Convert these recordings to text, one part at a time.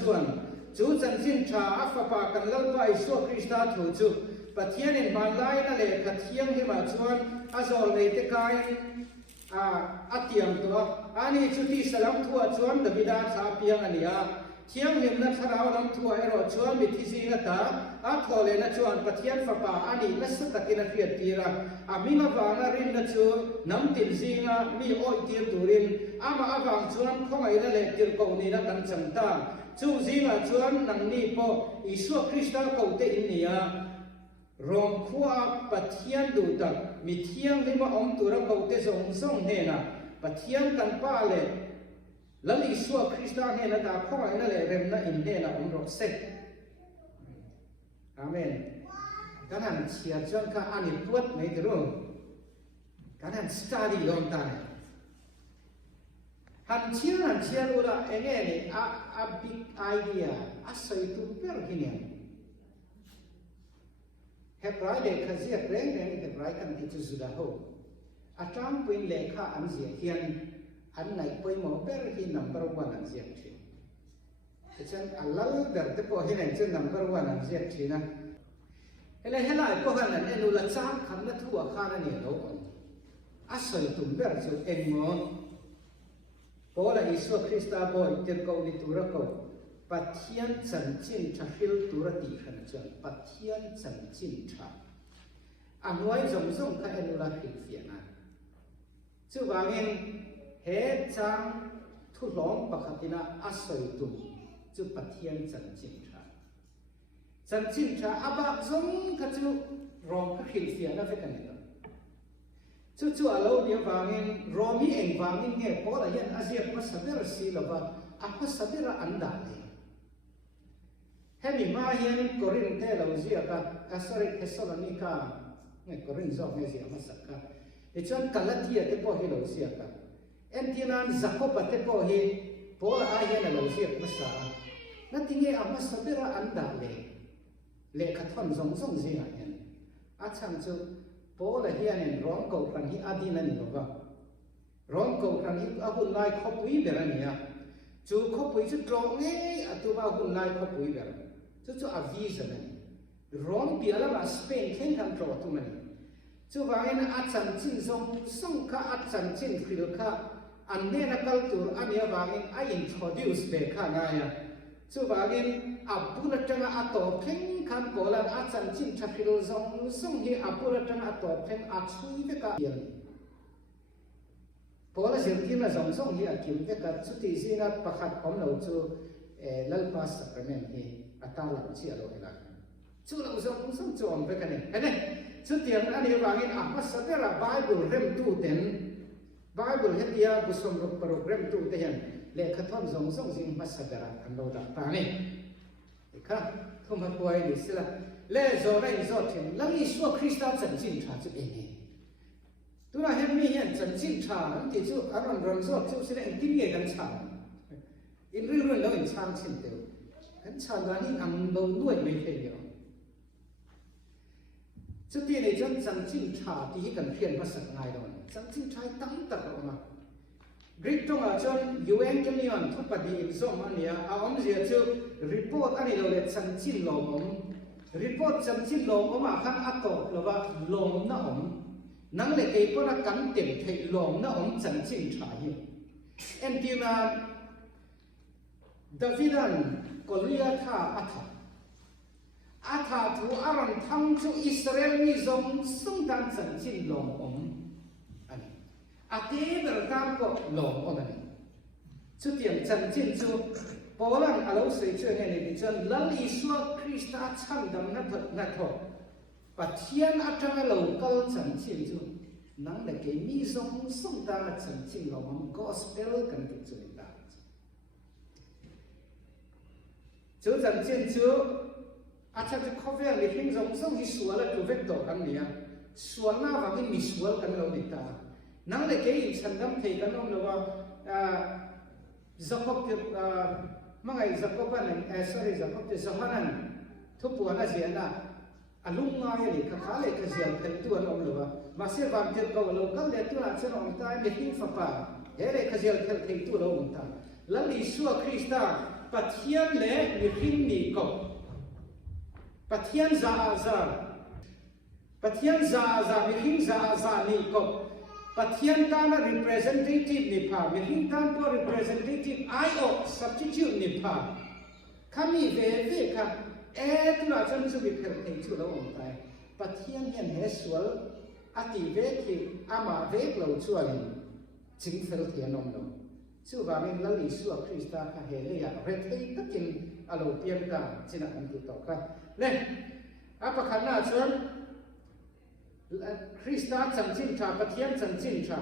chuan chú chân xin trả áp phá cần lâu vai số Christa thủ chú và thiên in man lai na lệ khát thiêng hi mà chuan azol lệ te kai tiang to ani chú ti salam thua chuan Davida sa piang ania thiêng him na tharau lam thua ero chuan mi thi zinga ta thole na chuan pathian fa pa ani na sa takina fiat tira minga wanga rin na chu nam tin zinga mi oi tir turin ama awang chuan khongai na le tir ko ni na kan changta chu zinga chuan nang ni po Isu Krista ko te in nia rom khua pathian du ta mi thiang lima om tura ko te zong zong he na pathian kan pa le lali Isu Krista he na ta khongai na le rem na in he na om ro se amen kanan chia chuan ka ani puat mai tru kanan study long time han chia ura enge ni a big idea asai tu per hinian hebrai de khazia reng hebrai kan ti chu zuda ho atang puin lekha an zia hian an nai poi mo per hi number 1 an zia thi chan alal dar te po hi nai chu number 1 an zia thi na hele helai po han an enu la chang kham na thua kha na ni lo asai tu per chu engmo Paula Isu Krista boy tir ko ni tura ko pathian chan chin tha hil tura ti khan chuan pathian chan chin tha anoi zong zong kha enula hil fiana chu wangin he chang thu long pakhatina asoi tu chu pathian chan chin tha abak zong kha chu rong kha hil fiana fe kan chu alo dia wangin romi eng wangin nge pola yan azia pasabera silova pasabera anda le hemi ma yan korin te lo zia ka sorry Thessalonica nge korin zo nge zia masaka echon Galatia te po hi lo zia ka entinan Zakopa te po hi pola ayan lo zia masa na tinge pasabera anda le khathon zong zong zia yan achang chu Paul hian in rom ko kan hi adina ni lova rom ko kan hi ahun lai khopui berania chu khopui chu tro nge atu ba hun lai khopui ber chu avisa ni rom piala ma Spain khen kan tro tu mani chu wangin a chan chin song kha a chan chin khil kha an ne na kal tur ania wangin a introduce be kha na ya chu wangin abuna tanga ato khen kan kolan a chan chin thakil zong song hi apura tanga ato khen a chui ve ka yan pola zirkin na zong hi a kim ve ka chuti zina pakhat om lo chu lalpa sacrament hi atala chi alo ila chu lo zong chu om ve ka ne ene chu tiang ani wangin a pasabera Bible rem tu ten Bible hetia busom program tu te yan le khathon zong jing pasabera kan lo da ta ni ka không phải quay đi xí là lẽ rồi này rồi thì lăng ý số Christa chân chính trả chữ này tôi là hết mi hiện chân chính trả thì chú anh rồi rồi chú sẽ lại kinh nghiệm gần trả in riêng riêng đó in sang xin tiêu gần trả là những ăn đồ nuôi mấy thế nhiều chú tiên này chân chính trả thì cần phiền bắt sẵn ngay rồi chân chính trả tăng tật rồi mà Greek trong là chân Evangelion thu bát đi zoom anh nhá, ông gì chứ report anh ấy là chân chính lòng report chân chính lòng mà khăn ato là ba lòng na ông, năng lực cái con là cắn tiền thì lòng na ông chân chính trả hiệu, em tin là Davidan Goliath atha thu aram thăng chu Israel mi zong sung dan chân chính lòng ông ate ber tam ko long on ani chu tiang chan chin chu polang alo sei chu nge ni chan lal Isu Krista cham dam na tho pathian atanga local chan chin chu nang le ke mi zong song ta na chan chin lo mam gospel kan ki chu ta chu chan chin chu acha chu khovel li hing zong song hi suala tu vek to kan nia suala wa mi sual kan lo ni ta nang le ke chandam thei kan om lawa Jacob ke mangai Jacob an sorry Jacob te Zohanan thupu ana ziana alung ngai le kha le ka zian thei tu an om lawa ma se bam te ko lo kal le tu a chen om ta me hin fa pa he le ka zian thei tu lo om ta lali Isu Krista pathian le mi hing ni ko pathian za mi hing za ni ko pathian ta na representative ni pha mi hing tan po representative I o substitute ni pha kami ve kha tu la chan chu bi phel thei chu lo ong tai pathian hian he sual ati ve ki ama ve lo chuan chính fel thian om lo chu wa min lo li su Krista kha he le ya re thei takin alo piam ka china an ti to ka le apa khana chuan Krista chang chin tha pathian chang chin tha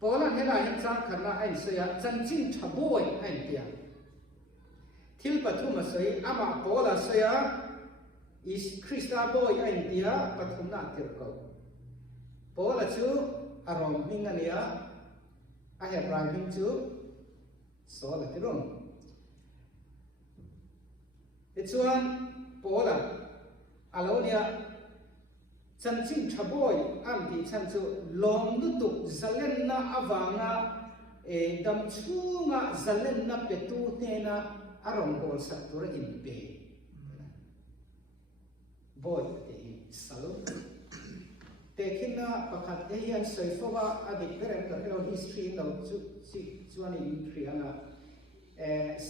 pola hela hin chang khana ain se ya chang chin tha boy ain tia thil pathuma sei ama pola se ya is Krista boy ain tia pathumna tir ko pola chu arom hingania a Hebrai hing chu so la tirom chuan pola alonia chan chin thaboy an ti chan chu lom du tu zalen na awanga dam chunga zalen na petu te na arong bol satura in be boy te salo te khina pakhat eian soifowa adik berem ka hero history no chu si chuan in trianga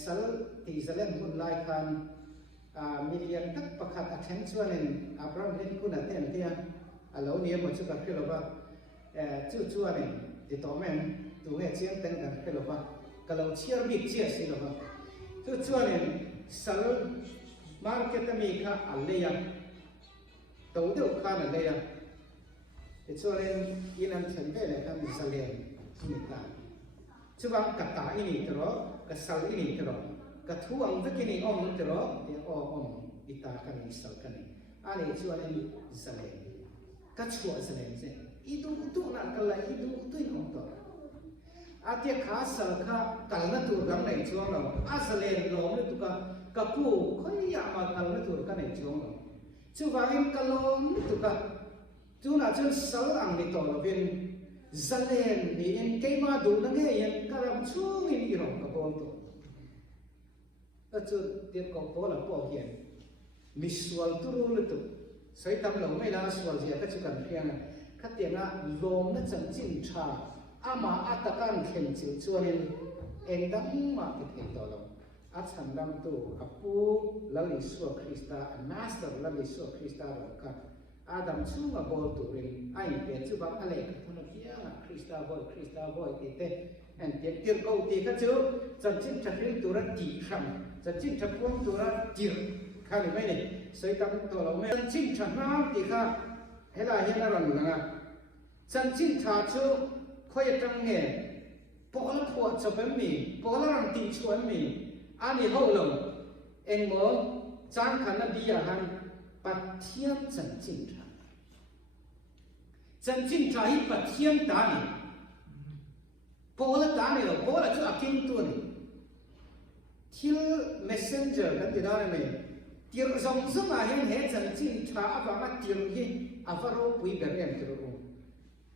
sal ti zalen hun lai khan million tak pakhat atheng chuan in Abraham Lincoln aten tia alo ni mo chu ka khelo chu chuan in ti to men tu he chiang teng kan khelo ba kalau chiar mi chia si lo ba chu chuan in sal market mi kha aleya to deu khan aleya ti chuan in an chen ve le kan salen ni ta chu bang ka ta ini tro ka sal ini tro ka thuang vekini om tro ti om ita kan sal kan ani chuan in zalen ka chua zalen se idu tu na kala idu tu in to atia kha sal kha kalna tur gam nei chuang lo a zalen lo ne tu ka pu khoi ya ma kalna tur ka nei chuang lo chu wangin kalom tu ka tu na chun sal ang ni to lo vin zalen ni in keima du na nge yen karam chung in irong ka bol to chu tiet ko pola po hian misual turul tu sai tam lo mai la sual zia ka chu kan khiang kha tianga lom na chang chin tha ama atakan khen chu chuanin engdam ma ki thei to lo a chandam tu apu lali su Krista a master lali su Krista ro ka adam chunga bol tu rin ai pe chu bang ale ka thona kia Krista boy ti te en tir ko ti ka chu chan chin thakrin tu ra ti kham chan chin thapung tu ra tir khali mai ni sai tam to lo me chan chin thana ti kha hela hena ran nga chan chin tha chu khoi tang nge pol thua chapem mi pol ram ti chuan mi ani ho lo en mo chang khana bi ya han pathian chan chin tha hi pathian ta ni pola ta ni lo pola chu akin tu ni thil messenger kan ti da ne tir zong zong a hen he chan chin tha awanga tir hi avaro pui ber em ti ro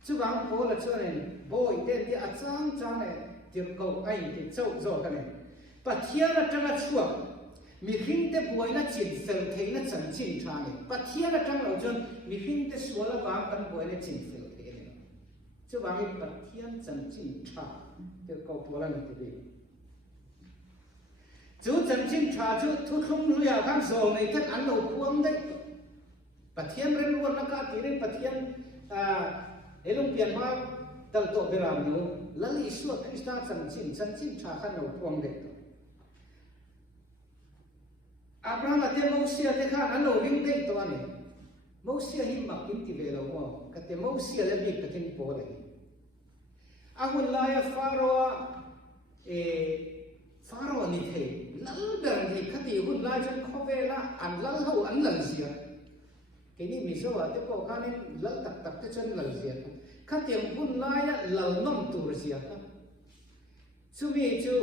chu wang pola chu ne boy den ti a chang ne tir ko ai ti chau zo ka ne pathian atanga chua mi hing te buai na chin fel thei na chan chin tha ni pathian atang lo jon mi hing te suala wang kan buai na chin fel thei ni chu wang pathian chan chin tha te ko pola ni ti chú chân chính trả chú thu không lưu ya khang sầu này tất ăn đầu cuông đấy, bát thiên lên luôn nó cả tí đến bát thiên ấy lúc tiền hoa tàu tổ về làm nữa, lấy lý số Krista chân chính trả khang đầu cuông đấy. Abraham là tiền Moses thế khang ăn đầu vinh đấyตัวnày, Moses hi mặc kim tì về lâu mà, cái tiền Moses là việc cái tiền bố đấy. Ahun lai Pharaoh ni thei lal ber ni khati hun lai chan khove la an lal ho an lal zia ke ni mi so wa te ko khan ni lal tak te chan lal zia khatiam hun lai la lal nom tur zia chu mi chu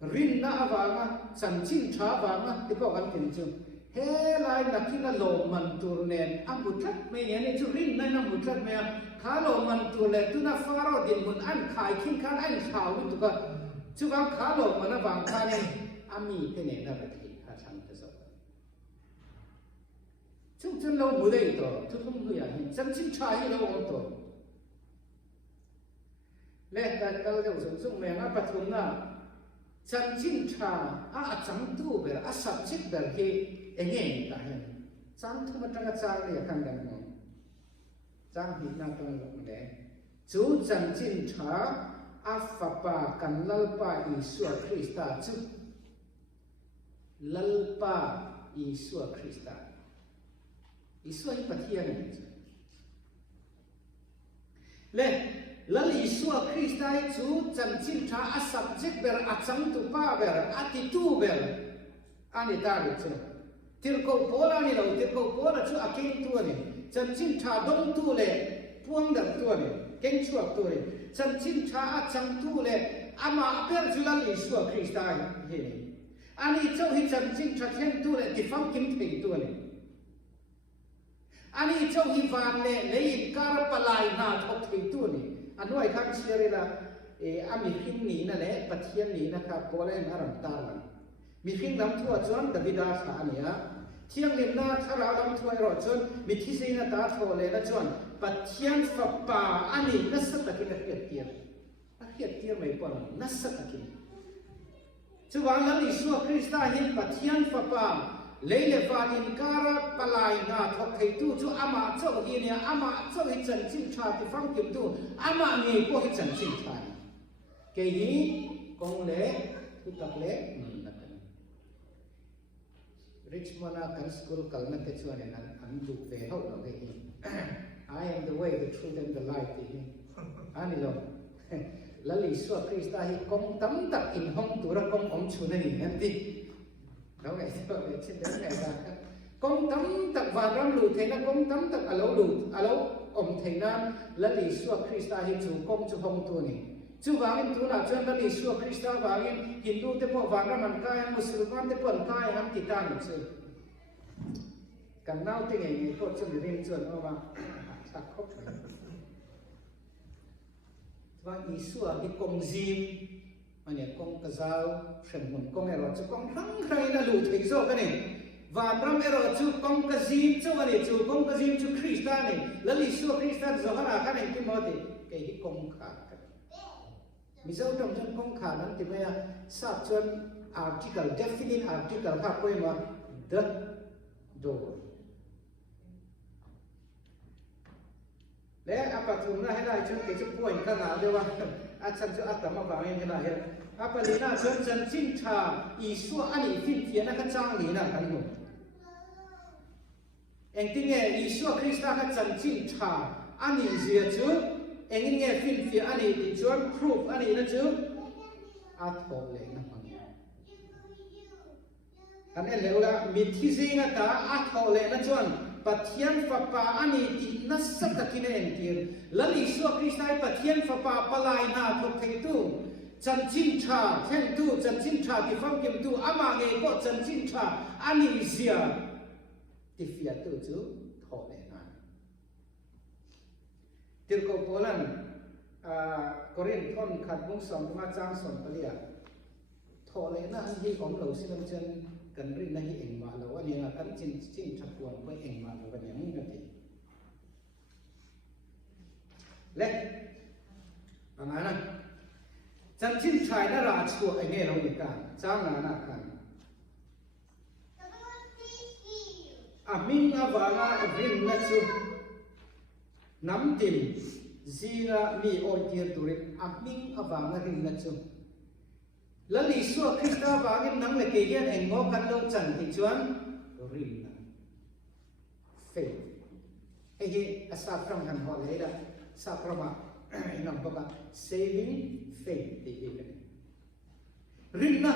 rin na awanga chan chin tha awanga te ko kan tin chu he lai nakina lo man tur nen amutlat me ne chu rin na amutlat me kha lo man tur le tu na Pharaoh din mun an khai kin khan an khau tu ka chú bang khá lộ mà nó vàng khan này อามีเทเนน่าเป็นที่หาทางจะสอบชุกจนเราบุได้ตัวทุกคนก็อยากเห็นจำชิ้นชายเราองตัวและแต่เราจะส่งแม่งปฐุมน่ะจำชิ้นชาจังตู้เบลสับชิดเบลที่เองกันเห็นจังทุ่มตั้งใจเลยกันกันมั้งจังหินน่าต้องลงเลยจูจำชิ้นชาฟ้าป่ากันลัลป่าอิสุคริสต์จูลัลป่าอิสุคริสต์อิสุให้ปฏิญาณเลยลัลอิสุคริสต์จูจำชิ้นชาsubject เบลจังตุป้าเบลattitude เบลอันนี้ตาลุจูทิลโกโพลานี่เราทิลโกโพลาจูอาเก่งตัวนี่จำชิ้นชาดงตัวเลยพวงดับตัวนี่เก่งชัวตัวนี่จำชิ้นชาจังตัวเลยอามาเปิลจุลัลอิสุคริสต์เห็นอันนี้เจ้าหิจำชิ้นชาเข่งตัวเลยที่ฟังกินเข่งตัวนี่อันนี้เจ้าหิฟานเลยในการปลายนาทบเข่งตัวนี่อันนู้นข้างเชียร์ละอามีขิงนี้นั่นแหละปะเทียนนี้นะครับโบราณอารมณ์ตาลันมีขิงลำทั่วจนดาวิดาสานี่ฮะเที่ยงเล่นนาทาราลำทั่วรอจนมีที่ซีนาตาโทเลยนะจนปะเทียนฝักป่าอันนี้นัสตะกินเกียรติเกียรติไม่ปนนัสตะกินจู่วันนั้นอิสุคริสต์เห็นปะเทียนฝักป่าเลยเลวานินการะปลายนาทบเข่งตัวจู่อามาเจ้าหิเนี่ยอามาเจ้าหิจันจินชาที่ฟังกิมตัวอามาเนี่ยพวกหิจันจินชาเกี่ยกงเล่ทุกเล่นั่นกันริชมอนากันสกุลกัลนั่นเตชวนเนี่ยนั้นอันดูเฟลเราเกี่ย I am the way the truth and the life ที่อันนี้เราแล้วอิสุคริสต์ให้กงตั้มตักอินห้องตัวเรากงอมชุนนี่นั่นที่เราไงเช่นเช่นนั้นไงกันกงตั้มตักวารัมลูเทนะกงตั้มตักอโลลูอโลอมเทนะแล้วอิสุคริสต์ให้จูกงจูห้องตัวนี้จูวางินตัวน่ะจนแล้วอิสุคริสต์วางินฮินดูเตปวารัมมันกายมุสลิมเตปนกายฮัมติตานุสึกันน่าที่ไงนี่ก็จะเรียนจนเอามาสักครบว่าอิสุให้กงซิมมันเนี่ยกงกระเจ้าเช่นหุ่นกงเอรอจูกงทั้งใครน่ะลูกที่โซ่กันนี่ว่าพระเอรอจูกงกระซิมจูวันนี้จูกงกระซิมจูคริสต์นี่แล้วอิสุคริสต์จะหาอะไรที่มาดิแค่ที่กงขาดกันมิเจ้าตรงจนกงขาดนั้นที่ว่าทราบจน article definite article ข้าพูดมา the door และอาปัตุนให้ได้จนเกิดจะป่วยขนาดเดียวว่าอาจารย์จะอัตมาฟังให้ได้อาปัลีน่าจนจันจินชาอิสุอันนี้ฟินเทียนนักจ้างลีน่ากันหมดเองที่เงี้ยอิสุคริสต์นักจันจินชาอันนี้เสียจูเองเงี้ยฟินเทียนอันนี้ที่จวนครูอันนี้นะจูอาทอเลยนะฟังอันนี้เลวละมีที่สิ่งนั้นอาทอเลยนะจวนปะเทียนฟ้าป่าอันนี้ที่นัสตะกินเองที่แล้วอิสุคริสต์ปะเทียนฟ้าป่าปลายนาทุกเทตุจันจินชาเช่นตู้จันจินชาที่ฟังกิมตู้อามาเงก็จันจินชาอันนี้เสียที่ฟิอาตู้จูทอเลยนะที่เราพูดนั้นกรีนทอนขัดมุงสองมาจ้างสองไปเลยทอเลยนะที่ของเราสิเราจะกันรินนะที่เองมาแล้ววันนี้กันจินชักพวนไปเองมาแล้ววันนี้มึงกันทีเล็กประมาณนั้นจันทินชายนาราชัวไอเนี่ยเราอีกการจ้างนานากันมิงอวารารินนัชูน้ำติมซีรามีโอเดียตุริมิงอวารารินนัชูแล้วลิสุคริสต์วางินนังเลกีเยนเองโง่กันโลจันทิจวนรินนะเฟย์ไอ้ที่อาสาพรำกันหัวเลยละสาพรำมาน้องบอกว่า saving faith ดีกันรินนะ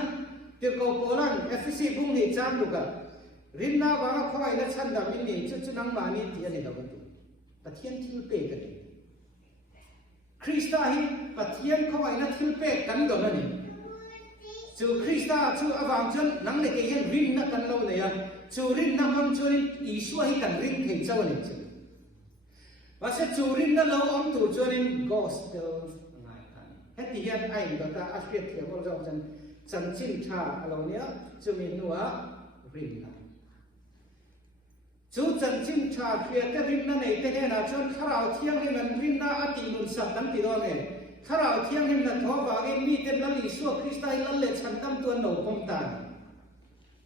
เดี๋ยวก็โบราณเอฟซีบุ้งนี่จำดูกันรินนะว่าเขาไอ้นั่นฉันดำนี่จุดนั่งมานี่ที่อันนี้เราดูปะเทียนทิลเปกันคริสต์ฮิปะเทียนเขาไอ้นั่นทิลเปกันตรงนั้นนี่จูคริสต์จูอวังจนนั่งเล็กยังรินนะกันเราเนี่ยจูรินนะมันจูรินอิสุให้กันรินเข่งเจ้าเนี่ยจูว่าจะจูรินนะเราอมตัวจูริน gospel ง่ายกันเฮติยันไอ้ดอกตาอาชีพเที่ยวเราจัน chân chim cha lâu nia chú mình nuôi rin na chú chân chim cha phía cái rin na này thế này là chọn khá rào thiêng hay là rin na ắt tìm luôn sập đắm thì đó này khá rào thiêng hay là thọ vào cái mi tên là lý số Christa hay là lệ chân tâm tuân đầu công tàn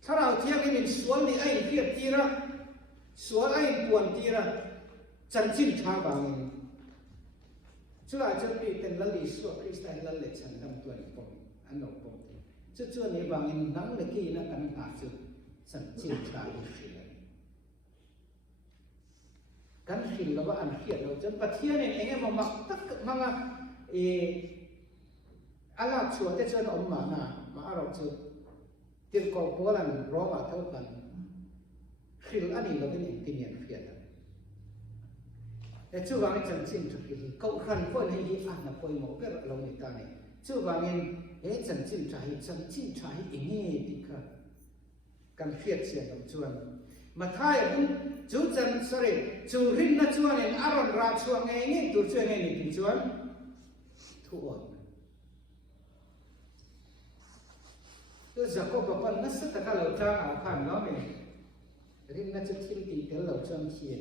khá rào thiêng hay mình xuống thì anh phía tì ra xuống anh buồn tì ra chân chim cha vào mình chú là chân mi tên là lý số Christa hay là lệ chân tâm tuân công anh đầu công chú chú này vào mình nắng là khi nó cần áp dụng chân chim chaกันหินแล้วว่าอันเขียนเราจนประเทศเนี่ยเองมันมักตักมังอะไรชัวร์แต่จนอมมานะมาเราจะติดกอบโบราณรอมาเท่ากันหินอันนี้เราเป็นที่เนี่ยเขียนแต่จู่วางจังจินจุดที่เขาขันคนให้ยี่อันนับไปหมดก็เราไม่ตายจู่วางเองจังจินใจจังจินใจเองนี่ดีค่ะกันเขียนเสียงเราชวนมาท้ายคุณจูจันสระจูรินนัชวนเองอารมณ์ราชวงเองตัวชวนเองนี่ชวนทุกคนตัวจักรพรรดินัสตะการเราจ้างเอาขันน้องเองรินนัชทิลตีเตลเราจ้างเขียน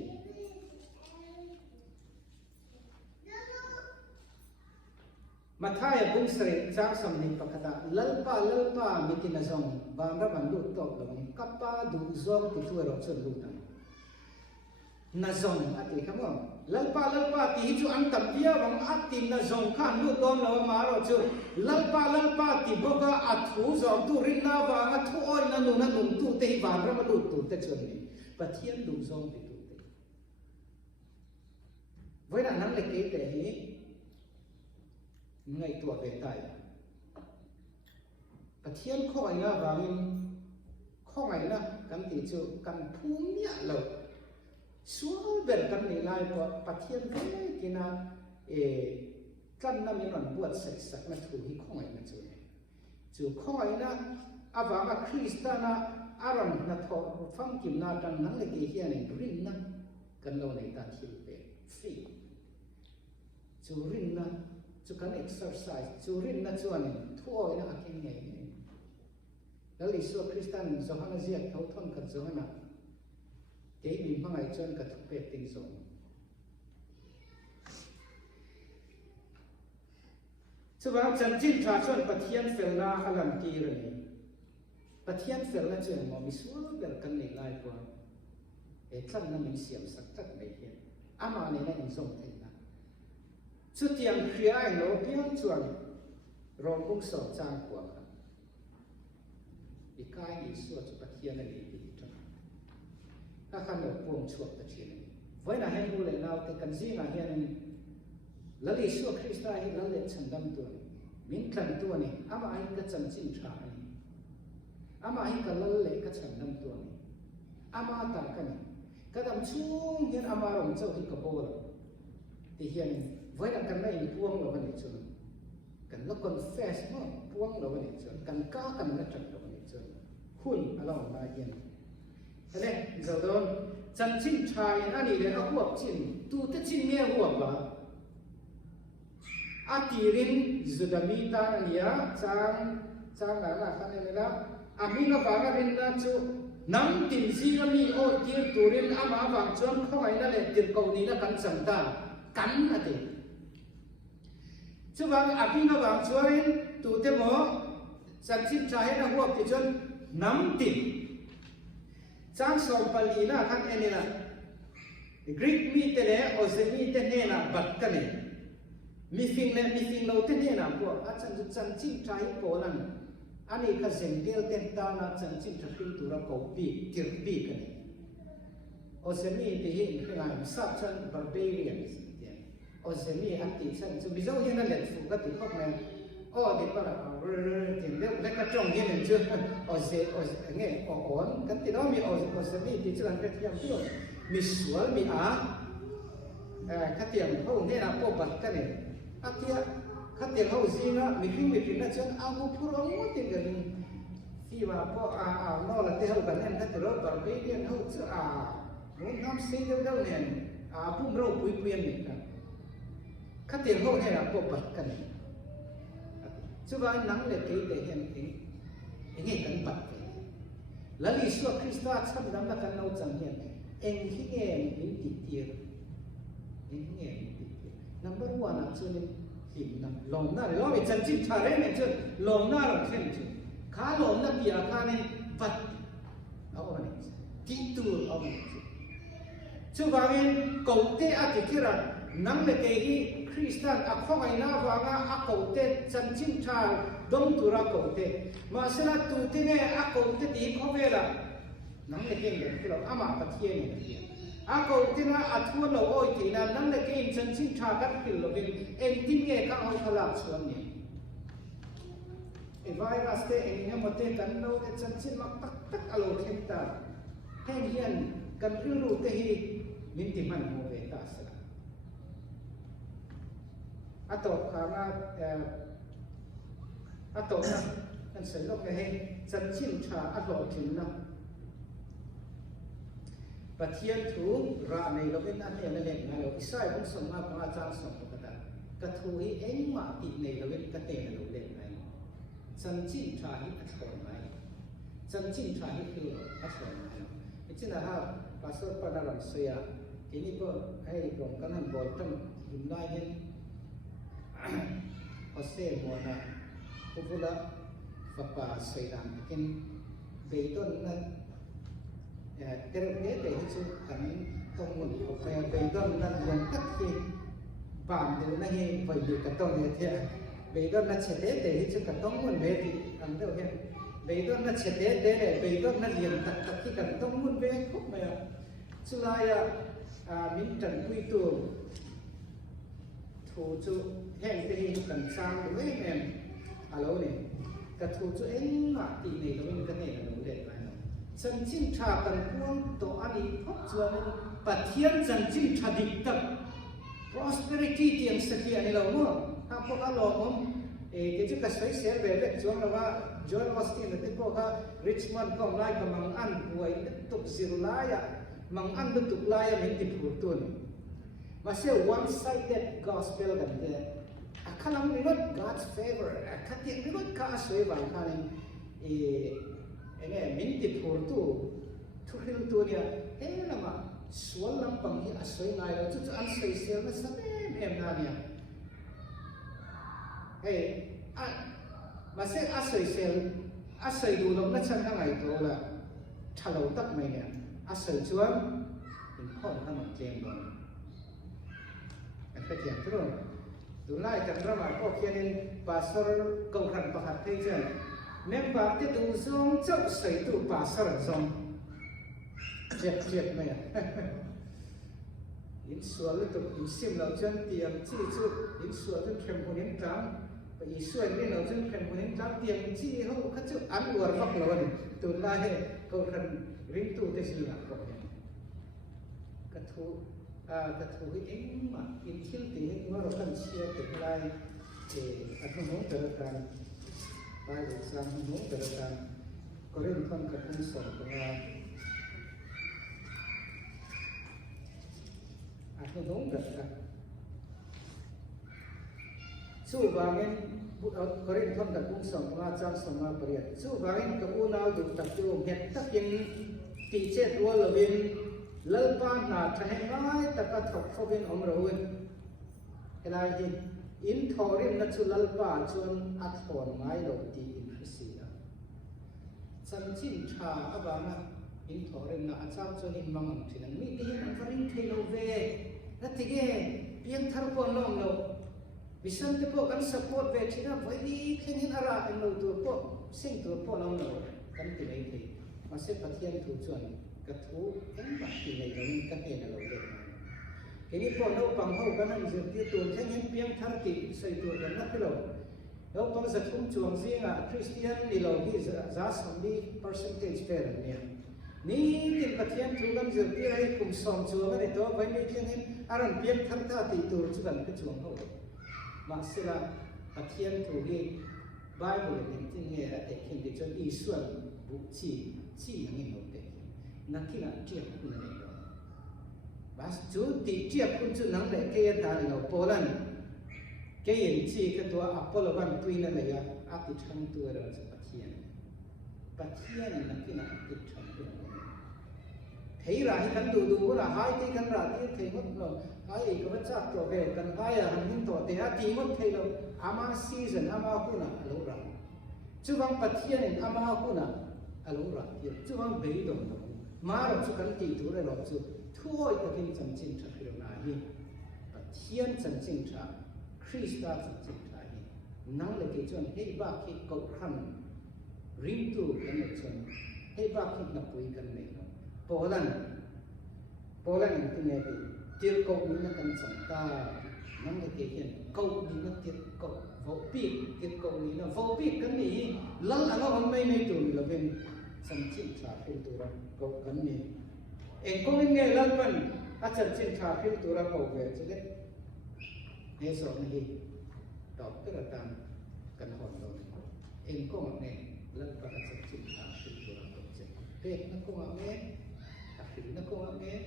มาท้ายบุญสระจ้างสำเนียงปกติลัลปามิตินาจงบางระบันลุตตกลงกัปปาดูจงติดตัวเราจนลุตันนาจงอัติขโมยลัลปาที่จูอันตับเดียววังอัตินาจงขันลุตอมเรามาเราจูลัลปาที่บอกว่าอัตหูจงตุรินนาวังอัตหูอ้อยนั่นนุ่มตุเตยบางระบันลุตุเตจนนี่ปะเทียนดูจงติดตุเตไว้นั่นนั่งเล็กเตะนี้ngayตัวเป็นไตประเทศข้อไอ้นะบางข้อไอ้นะกันติดจูกันพุ่งเนี่ยเราส่วนเบลกันในลายประเทศนี้กินกันนั่นมีหลังบวชเสร็จสักมาถูกที่ข้อไอ้นะจูข้อไอ้นะอาบางคริสต์นะอารมณ์นะทอฟังกิมนาจันนั่งเล็กเฮียนี่รินนะกันเราในตาที่เป็นฟรีจูรินนะจูกัน exercise จูรินนะจวนทั่วนะอากินไงแล้วลิสวคริสตันสองนักเรียนเขาท่องกันสองนักเกี่ยมีมั่งไอจนกับทุกเพศติงสองสำหรับจันจินชาชนปะเทียนเฟลนาฮัลันกีเลยปะเทียนเฟลนาเจอมอมิสวเบลกันในลายกว่าท่านนั้นมีเสียงสักจัดไม่เห็นอามาในนั้นส่งถึงชุดยังเคลียร์โลเพียงชวนรองกุ้งสอบจางกว่าอีกกายอีส่วนจุดเทียนในดีจังถ้าขันเราปวงชวดตะเทียนไว้น่าให้รู้เลยเราแต่กันซีน่าเห็นแล้วอีส่วนคริสต์ให้เราเล่นฉันดำตัวมิ้นขันตัวนี้อามาให้กับจันจินชานี่อามาให้กับเราเล่นกับฉันดำตัวนี้อามาต่างกันก็ดำชุ่มเห็นอามาลงเจ้าที่กบโบลที่เห็นไว้ดังกันไม่พวงเราวันนี้จนกันแล้วคนเฟสเนาะพวงเราวันนี้จนกันก้ากันกระจับเราวันนี้จนหุ่นอะไรมาเย็นอะไรเราโดนจันจินชายอันนี้เลยเอาหัวจินตูแต่จินเมียหัวบ่อาตีรินจุดมีตาอันนี้จางอะไรกันนี่ละอามีนบางรินนะจูน้ำตินซีก็มีโอตีตูรินอามาบางชนเข้าไปนั่นแหละติดเกาหลีนะกันสังตากันอะไรช่วงอาภินบางช่วยตัวเต็มหมอสันชิมชายนะหัวติดจนน้ำติดจางสองปลีนะขันเอนี่นะกรีกมีเตเลโอเซมีเตเนนะบัดกันเนี่ยมีฟิงเราเตเนนะพวกอาจารย์จันชิมชายโปลันอันนี้ก็เซนเดียลเต็มตานะจันชิมชายตัวเราเขาปีกิร์ปีกันเนี่ยโอเซมีเตเห็นเป็นไงสับชันบาร์เบเรียนโอเซมีอันติฉันจะมีเจ้าเห็นนั่นแหละฟูก็ติดข้อแม่อ๋อติดว่าถึงเรื่องเล็กกระจงเห็นหนึ่งชื่อโอเซเงี้ยอ่อนกันติดว่ามีโอเซมีติดชื่ออะไรที่ยังเที่ยวมีสวนมีข้าเตียงเขาเนี่ยนะพวกบัตรกันเนี่ยข้าเตียงเขาซีนะมีฟิงนะฉันเอาผู้ร้องติดกันที่ว่าพวกนอกละเที่ยวกันเนี่ยถ้าจะรถแบบนี้เนี่ยเขาจะน้ำซีเดียวเนี่ยพุ่งเราปุยเปลี่ยนเนี่ยข้าเตียงเขาเนี่ยพวกบัตรกันช่วยนังเลยที่เด็กเห็น เงี้ยกันปัดไปแล้วลิสัวคริสต์ว่าชัดดำละกันเราจังเห็นเองที่เงี้ยมินติเตียเองที่เงี้ยมินติเตียnumber one อ่ะส่วนนี้หินนำลงหน้าเราไม่จันจิตชาเร่เนี่ยส่วนลงหน้าเราเช่นส่วนขาลงหน้าปีอาคารเนี่ยปัดเอาอันนี้ที่ตัวเอาอันนี้ช่วงบางเงินกูเตะอาทิตย์ละนั่งเล็กเองคริสเตียนอักขระหน้าฟังอ่ะกูเตะจันจิตชาดมตุระกูเตะมาเสร็จตัวที่เนี่ยกูเตะดีเขาเวลานั่งเล็กเองที่เราอามาปะเทียนเนี่ยกูเตะน่ะอัฐวนเราโอ้ยที่นั่นนั่งเล็กเองจันจิตชากัดกินเราเป็นเองที่เนี่ยก็เอาขลับส่วนนี้ไอ้ไวรัสเตะเองเนี่ยมันเตะกันเราเตะจันจิตมาตักตักอารมณ์เข็มตาแห่งเฮียนกันรู้เตะฮีมินติมันโมเวตาสละอัตโตข้ามาอัตโตนะนั่นเสร็จแล้วก็ให้จันชินชาอัตโตถึงนะปะเทียนถูราในเราเป็นอันนี้นั่นเองนะเราอิสราเอลส่งมาพระอาจารย์ส่งมากันกระทูให้เองมาติดในเราเป็นกระเตนเราเล่นไหมจันชินชาที่อัตโตไหมจันชินชาที่คืออัตโตไหมจริงๆนะครับภาษาปนารเสียทีนี้ก็ให้ตรงกันนั้นบอกตั้งหินได้เห็นภาษาโมนาผู้พูดละฝักป่าเสียดังกินเบต้นนั้นเทระเบต้ที่สุดขันต้องมุ่งเอาไปเบต้นนั้นยังตักที่บางเดือนนั้นให้ไปอยู่กับต้นเนี่ยเท่เบต้นนั้นเฉลี่ยเตที่สุดกับต้องมุ่งเบที่อันเดียวกันเบต้นนั้นเฉลี่ยเตเนี่ยเบต้นนั้นเรียนตักที่กันต้องมุ่งเบครบไหมอ่ะสุดท้ายมินจันคุยตัวถูจูแห่งที่กันสร้างด้วยแม่ฮัลโหลเนี่ยกระถูจูเอ็งมาตีนี่ก็ไม่กันเนี่ยเราเด็ดไปเนาะจันจินชากันพวงตัวอันนี้พบส่วนปัจเทียนจันจินชาดิบตับ prosperity ที่ยังสักอย่างนี้เราเนาะถ้าพวกเราผมที่จะกระใสเสียแบบจวนเราว่าจวนออสตินที่พวกริชมอนด์ก็ไล่กับมังอันป่วยตุกซิรุไลอะมังอันตุกไลอะมันติดหัวตุนมาเสีย one-sided gospel กันเดียข้าเราไม่รู้ God's favor ข้าที่ไม่รู้ข้าสวยบางครั้งเนี่ยมันติดหัวตุทุกเรื่องตัวเนี่ยละมาส่วนลำบากที่สวยง่ายเราจุดอันสวยเสียมาสักนั่นเนี่ยมาเสียสวยเสียสวยดูลงนั่นฉันทั้งไงตัวละฉลาดตักไหมเนี่ยสวยชวนเป็นข้อทั้งหมดเจียงบอลก็เจียงทุกคนดูไล่กันระหว่างพวกเขียนภาษาเกาหลีประหัตไทยเจ้าเมื่อปากที่ดูส่งเจ้าใส่ตัวภาษาส่งเจ็บไหมอ่ะอินส่วนตัวอินซิมเราจนเตียงที่จุดอินส่วนจนเข้มข้นจังไปอีส่วนนี้เราจนเข้มข้นจังเตียงที่เขาเขาจะอันวัวฟักเราเนี่ยตัวไล่เกาหลีริมตัวที่สิ่งหลักก็เป็นกระทูเองมาอินทิลตีเมื่อเราคันเชียร์ติดไล่อันนู้นเจอกันไปเด็กสามนู้นเจอกันก็เริ่มต้นกับผู้สอนตัวอันนู้นเจอกันสู้บางเงินก็เริ่มต้นกับผู้สอนตัวจำสมาปริยัติสู้บางเงินกับผู้น่าดูตักจูเห็ดตักยังตีเจ็ดวัวละวินเลิกบ้านหนาทะเลไม้แต่ก็ถกเขาเป็นอมรวินอะไรที่อินทอริมนัชุลลบ้านจนอัดหอนไม้หลบตีอินทรีย์สันจินชาอบานะอินทอริมนะอาจารย์จนอินมังที่นั่นมีที่นั่นฟริงเทโลเวนั่นที่เกเพียงทารุปนองเราวิสันติพวกกันสปอร์ตเวทีนะไว้ดีแค่นี้อะไรเป็นเราตัวพวกสิ่งตัวพวกเรากันที่ไหนที่มาเสพปฏิญาณถูกชวนกระทู้เอ็งบักที่ในตรงนี้ก็เห็นเราเด็กทีนี้พอเราฟังเขากันนั่นจะที่ตัวแค่เห็นเพียงทางติใส่ตัวกันนักเราฟังจะทุ่มจวงเสียงคริสเตียนนี่เราที่จะสมดีเปอร์เซนต์เฟร์เนี่ยนี่ที่ปฏิญาณถูกกันจะที่ให้คุมสมจวงกันในตัวไว้ไม่เพียงเห็นอารมณ์เพียงทางตาติตัวจุกันก็จวงเขามาเสียปฏิญาณถูกที่ไบเบิลเนี่ยที่เนี่ยแต่เห็นที่จะอีส่วนบุชีอย่างนี้เราเป็นนักที่นั่นเจียบคุณนี่เราบาสจูติเจียบคุณจุนังเลยเกี่ยทานเราโปแลนด์เกี่ยนจีก็ตัวอัปโปโลวันตุยนั่นเลยอาทิตย์ทั้งตัวเราจะปฏิญาณ ปัจเจียนนักที่นักติดฉันเป็นthấy ra hi kan du ko ra hai ti kan ra ti thei mot lo ai ko cha to ve kan ai a han hin to te a ti mot thei lo ama season ama ku na lo ra chu bang pathian in ama ku na alo ra ti chu bang be dom dom ma ro chu kan ti tu re lo chu thuoi ta kin chan chin tha ro na hi pathian chan chin tha Krista chan chin tha hi nang le ke chon hei ba ki ko khan rim tu kan le chon hei ba ki na pui kan nei Poland itu ni tiap kau ni nak kan sangka, nang lagi kian kau ni nak tiap kau vopik tiap kau ni nak vopik kan ni, lang angau hamai ni tu ni lebih sancit trafil tu orang kau kan ni. Kau ni lang pan, acar sancit trafil tu orang kau ke, jadi esok ni doktor datang kan hondo. Kau ni lang pan acar sancit trafil tu orang kau je. Nak kau ni. Nó có nghe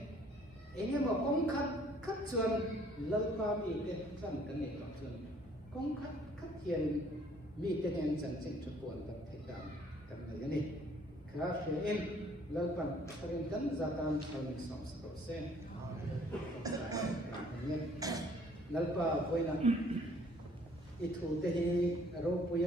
em mà công khắc chuẩn lâu qua bị cái phần cái này còn chuẩn công khắc thiền bị cái này chẳng chịu cho buồn tập thể đạo cái này khá phía em lâu bằng phần cấn gia tam phần sống sổ sen lâu qua với là ít thủ tế rô bùi